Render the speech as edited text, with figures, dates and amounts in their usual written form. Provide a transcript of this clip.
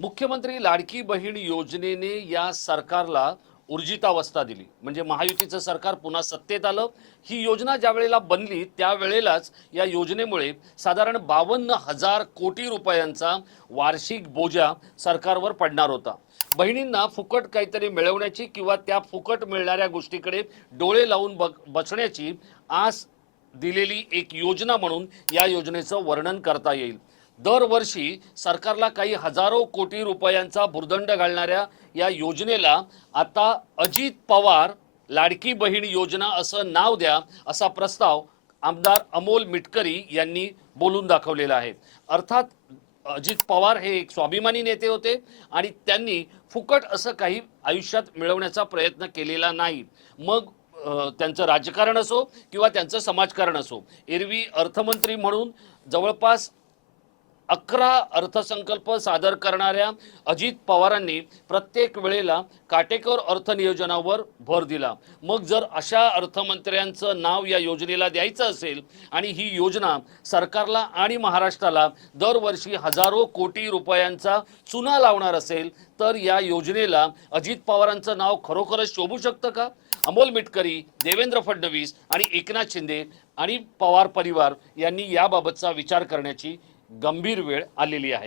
मुख्यमंत्री लाडकी बहीण योजनेने या सरकारला ऊर्जितावस्था दिली। म्हणजे महायुतीचं सरकार पुन्हा सत्तेत आलं। ही योजना ज्या वेळेला बनली त्यावेळेलाच या योजनेमुळे साधारण 52,000 कोटी रुपयांचा वार्षिक बोजा सरकारवर पडणार होता। बहिणींना फुकट काहीतरी मिळवण्याची किंवा त्या फुकट मिळणाऱ्या गोष्टीकडे डोळे लावून बसण्याची आस दिलेली एक योजना म्हणून या योजनेचं वर्णन करता येईल। दरवर्षी सरकारला काही हजारो कोटी रुपयांचा भुर्दंड घालणाऱ्या या योजनेला आता अजित पवार लाडकी बहीण योजना असं नाव द्या असा प्रस्ताव आमदार अमोल मिटकरी यांनी बोलून दाखवलेला आहे। अर्थात अजित पवार हे एक स्वाभिमानी नेते होते आणि त्यांनी फुकट असं काही आयुष्यात मिळवण्याचा प्रयत्न केलेला नाही। मग त्यांचं राजकारण असो किंवा त्यांचं समाजकारण असो, एरवी अर्थमंत्री म्हणून जवळपास 11 अर्थसंकल्प सादर करणाऱ्या अजित पवारांनी प्रत्येक वेळेला काटेकोर अर्थनियोजनावर भर दिला। मग जर अशा अर्थमंत्र्यांचं नाव या योजनेला द्यायचं असेल आणि ही योजना सरकारला आणि महाराष्ट्राला दरवर्षी हजारो कोटी रुपयांचा चुना लावणार असेल तर या योजनेला अजित पवारांचं नाव खरोखरच शोभू शकतं का? अमोल मिटकरी, देवेंद्र फडणवीस आणि एकनाथ शिंदे आणि पवार परिवार यांनी याबाबतचा विचार करण्याची गंभीर वेळ आलेली आहे।